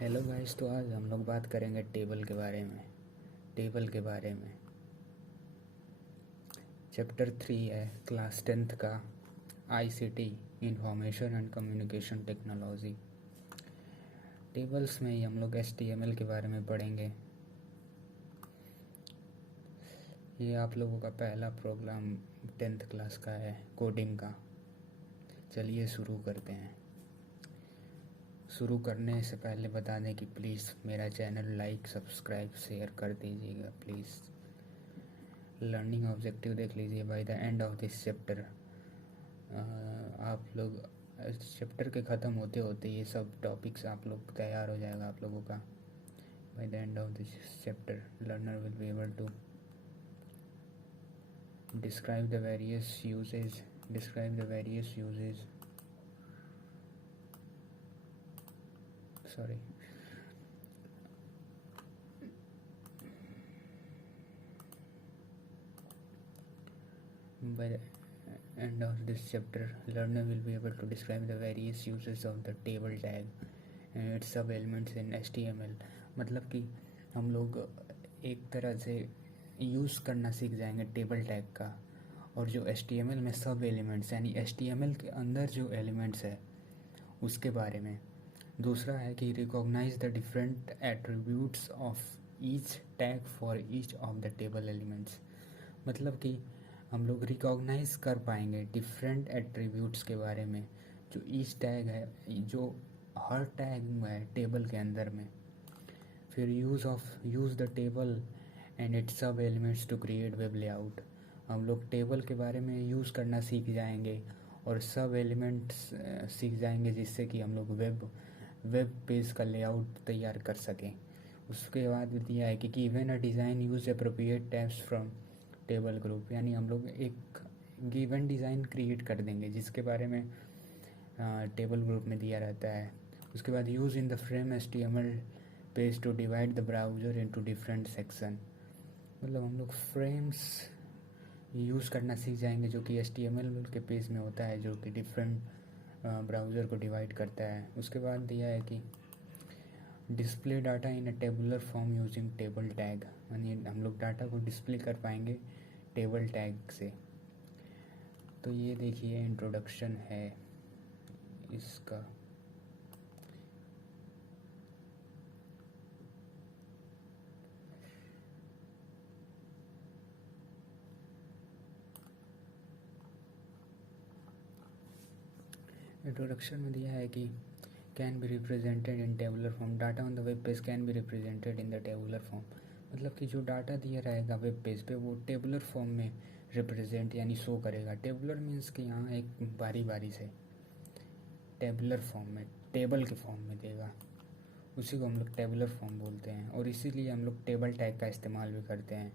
Hello guys. तो आज हम लोग बात करेंगे टेबल के बारे में। चैप्टर 3 है क्लास 10th का ICT, information and communication technology. Tables में ही हम लोग एचटीएमएल के बारे में पढ़ेंगे। ये आप लोगों का पहला प्रोग्राम 10th क्लास का है, कोडिंग का। चलिए शुरू करते हैं। शुरू करने से पहले बता दें कि प्लीज़ मेरा चैनल लाइक, सब्सक्राइब, शेयर कर दीजिएगा प्लीज़। लर्निंग ऑब्जेक्टिव देख लीजिए। Bye the end of this chapter, आप लोग चैप्टर के ख़त्म होते होते ये सब टॉपिक्स आप लोग तैयार हो जाएगा आप लोगों का। By the end of this chapter learner will be able to describe the various uses sorry by the end of this chapter learner will be able to describe the various uses of the table tag and its sub elements in HTML। मतलब कि हम लोग एक तरह से use करना सीख जाएंगे टेबल टैग का, और जो HTML में सब एलिमेंट्स यानी HTML के अंदर जो एलिमेंट्स है उसके बारे में। दूसरा है कि recognize the different attributes of each tag for each of the table elements. मतलब कि हम लोग रिकॉग्नाइज कर पाएंगे डिफरेंट एट्रीब्यूट्स के बारे में जो ईच टैग है, जो हर टैग है टेबल के अंदर में। फिर use the table and its sub elements to create web layout. हम लोग टेबल के बारे में यूज़ करना सीख जाएंगे और सब एलिमेंट्स सीख जाएंगे, जिससे कि हम लोग वेब पेज का लेआउट तैयार कर सकें। उसके बाद दिया है कि given a design use appropriate tabs from table group. यानी हम लोग एक गिवन डिज़ाइन क्रिएट कर देंगे जिसके बारे में टेबल ग्रुप में दिया रहता है। उसके बाद use in the frame HTML page to divide the browser into different section. मतलब हम लोग फ्रेम्स यूज़ करना सीख जाएंगे जो कि HTML के पेज में होता है, जो कि डिफरेंट ब्राउज़र को डिवाइड करता है। उसके बाद दिया है कि display data in a tabular form using table tag. यानी हम लोग डाटा को डिस्प्ले कर पाएंगे टेबल टैग से। तो ये देखिए इंट्रोडक्शन है इसका। इंट्रोडक्शन में दिया है कि can be represented in tabular form. Data on the web page can be represented in the tabular form. मतलब कि जो डाटा दिया रहेगा वेब पेज पे वो टेबुलर फॉर्म में रिप्रेजेंट यानी शो करेगा। टेबुलर मीन्स कि यहाँ एक बारी बारी से टेबुलर फॉर्म में, टेबल के फॉर्म में देगा, उसी को हम लोग टेबुलर फॉर्म बोलते हैं। और इसीलिए हम लोग टेबल टैग का इस्तेमाल भी करते हैं,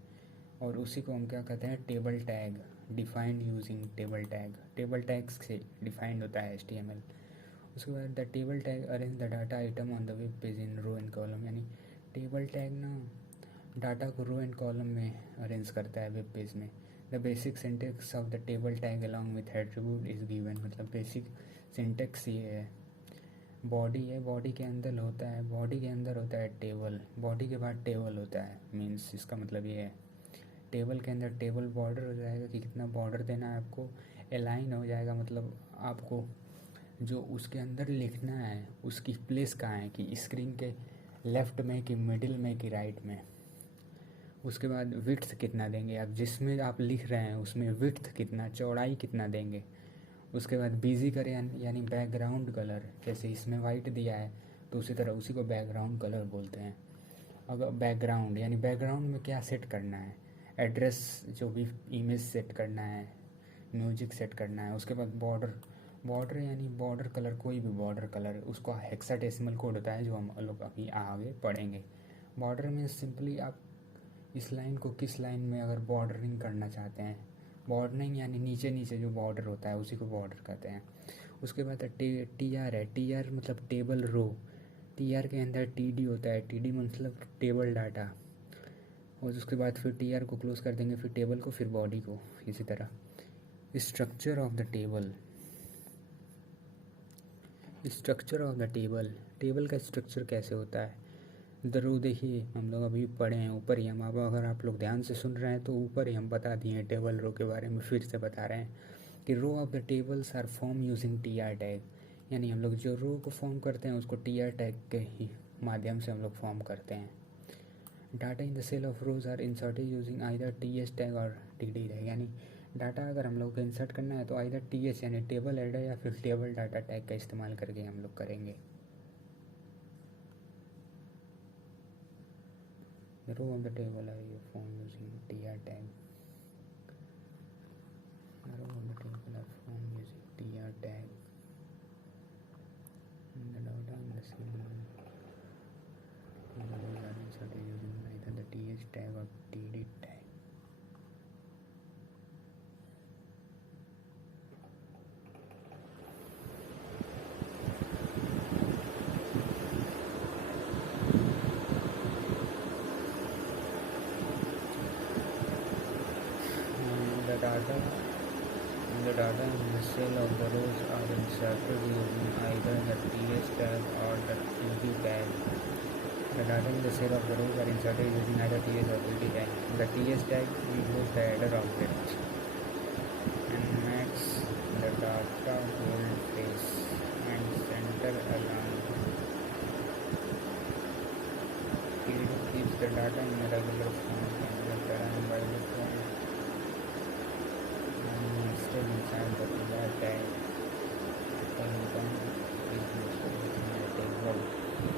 और उसी को हम क्या कहते हैं, table tag. Defined using table tag. Table tag से डिफाइंड होता है HTML। उसके बाद the table tag arrange the data item on the web page in row and column. यानी टेबल टैग ना डाटा को रो एंड कॉलम में arrange करता है वेब पेज में। The basic syntax of the table tag along with attribute is given. मतलब basic syntax ये है। बॉडी है, बॉडी के अंदर होता है टेबल, बॉडी के बाद टेबल होता है। मीन्स इसका मतलब ये है टेबल के अंदर टेबल बॉर्डर हो जाएगा कि कितना बॉर्डर देना है आपको, अलाइन हो जाएगा। मतलब आपको जो उसके अंदर लिखना है उसकी प्लेस कहाँ है, कि स्क्रीन के लेफ़्ट में कि मिडिल में कि राइट में। उसके बाद विड्थ कितना देंगे आप, जिसमें आप लिख रहे हैं उसमें विड्थ कितना, चौड़ाई कितना देंगे। उसके बाद बिजी करें यानी बैकग्राउंड कलर, जैसे इसमें वाइट दिया है तो उसी तरह उसी को बैकग्राउंड कलर बोलते हैं। अगर बैकग्राउंड यानी बैकग्राउंड में क्या सेट करना है, एड्रेस, जो भी इमेज सेट करना है, म्यूजिक सेट करना है। उसके बाद बॉर्डर यानी बॉर्डर कलर, कोई भी बॉर्डर कलर, उसको हेक्साडेसिमल कोड होता है जो हम लोग अभी आगे पढ़ेंगे। बॉर्डर में सिंपली आप इस लाइन को किस लाइन में अगर बॉर्डरिंग करना चाहते हैं, बॉर्डरिंग यानी नीचे नीचे जो बॉर्डर होता है उसी को बॉर्डर कहते हैं। उसके बाद TR है, TR मतलब टेबल रो। TR के अंदर TD होता है, TD मतलब टेबल डाटा। और उसके बाद फिर TR को क्लोज कर देंगे, फिर टेबल को, फिर बॉडी को। इसी तरह structure of the table, structure of the table, table का स्ट्रक्चर कैसे होता है। द रो देखिए हम लोग अभी पढ़े हैं ऊपर ही, हम अब अगर आप लोग ध्यान से सुन रहे हैं तो ऊपर ही हम बता दिए हैं टेबल रो के बारे में, फिर से बता रहे हैं कि row of the tables are form using T R tag, यानी हम लोग जो रो को फॉर्म करते हैं उसको टी आर टैग के ही माध्यम से हम लोग फॉर्म करते हैं। Data in the cell of rows are inserted using either T S tag और टी डी टैग, यानी डाटा अगर हम लोग को इंसर्ट करना है तो आइदर टी एस यानी टेबल एडर या फिर टेबल डाटा टैग का इस्तेमाल करके हम लोग करेंगे। The row of the table are you form using tr tag. The row of the table are formed using tr tag. And the data in the cell the rows are inserted using either the ts tag or td tag. The data in the cell of the rows are inserted using either the ts tag or the td tag. The data in the cell of the rows are inserted using either ts or td tag. The ts tag includes the header object and matches the data boldface and center align. It keeps the data in a regular form